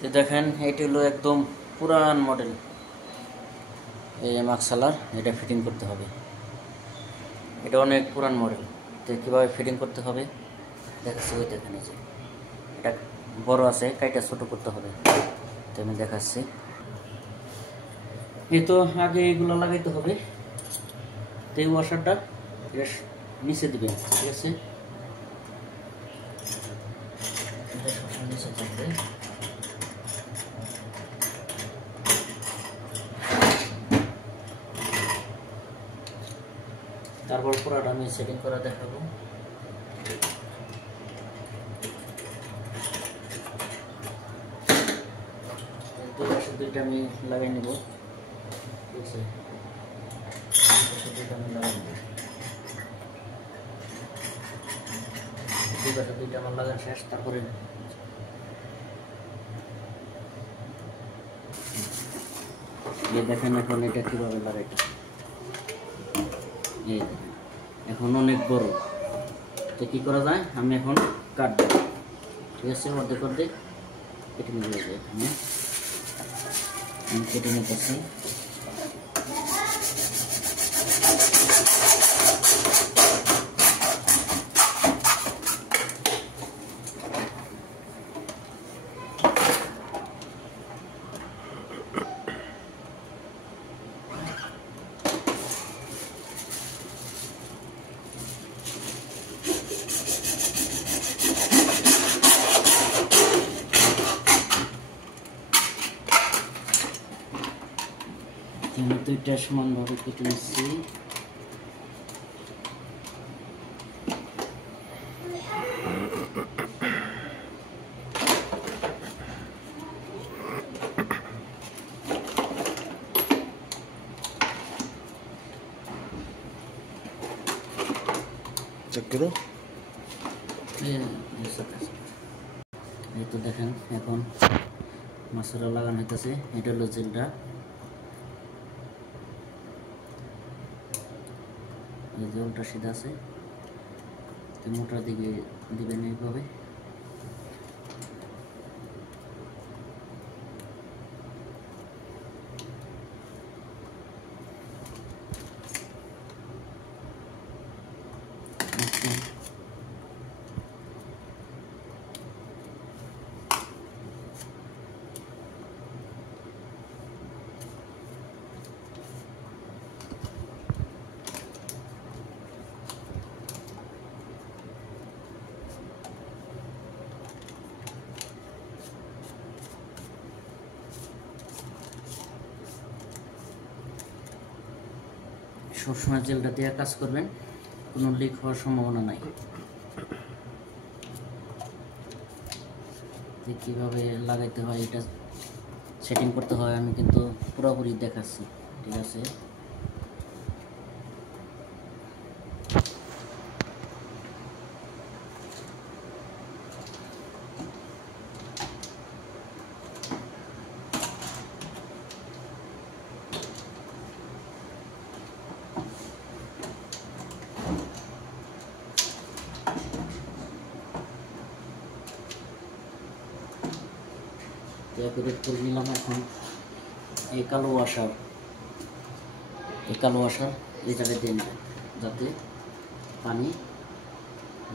তো দেখেন এটি হলো একদম পুরান মডেল এই মাক্সালার, এটা ফিটিং করতে হবে। এটা অনেক পুরান মডেল। তো কীভাবে ফিটিং করতে হবে দেখাচ্ছি। ওই দেখেন এই যে এটা বড় আছে, কাইটা ছোটো করতে হবে। তো আমি দেখাচ্ছি। এই তো আগে এগুলো লাগাইতে হবে। তো এই ওয়াশারটা এটা নিচে দিবেন, ঠিক আছে? এটা সবসময় নিচে থাকবে। তারপর পুরোটা আমি সেটিং করা দেখাবো। দুইটা আমি লাগিয়ে নেব, ঠিক আছে? দুইটা আমি লাগাই নেব। দুইটা আমার লাগানো শেষ। তারপরে দেখেন এখন এটা কীভাবে লাগাইতে। এই এখন অনেক বড়। তো কী করা যায়, আমি এখন কাটবো, ঠিক আছে? অর্ধেক অর্ধেক কেটে নিয়ে যাবে। এখানে আমি কেটে নিতেছি। আমি দুইটা সমানভাবে কেটে নিচ্ছি। চেক করো। এই তো দেখেন এখন মশলা লাগানো হইতেছে। এটা হলো জেলটা। এই জলটা সিধা আছে, মোটা দিকে দিবেন এইভাবে। সবসময় জেলটা দিয়ে কাজ করবেন, কোনো লিক হওয়ার সম্ভাবনা নাই। কীভাবে লাগাইতে হয়, এটা সেটিং করতে হয়, আমি কিন্তু পুরোপুরি দেখাচ্ছি, ঠিক আছে? অ্যাকুরেট করে নিলাম। এখন এই কালো ওয়াশার এই জায়গায় দিয়ে নেবেন, যাতে পানি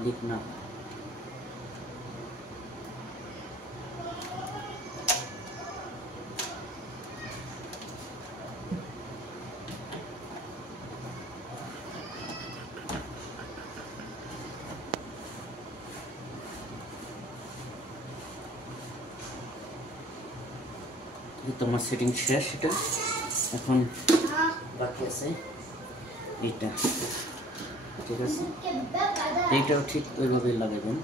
লিক না হয়। তোমার সেটিং শেষ। এটা এখন বাকি আছে এইটা, ঠিক আছে? এইটাও ঠিক ওইভাবে লাগাবেন।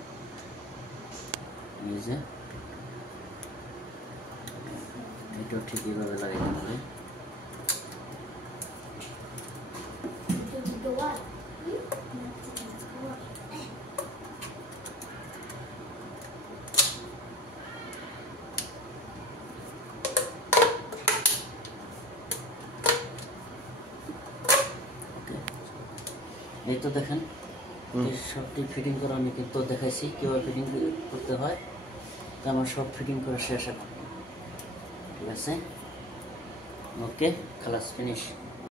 এই যে এটাও ঠিক এইভাবে লাগাইতে হবে। এই তো দেখেন সবটি ফিটিং করা আমি কিন্তু দেখাইছি কীভাবে ফিটিং করতে হয়। তো আমার সব ফিটিং করা শেষ এখন। ঠিক আছে, ওকে, খালাস, ফিনিশ।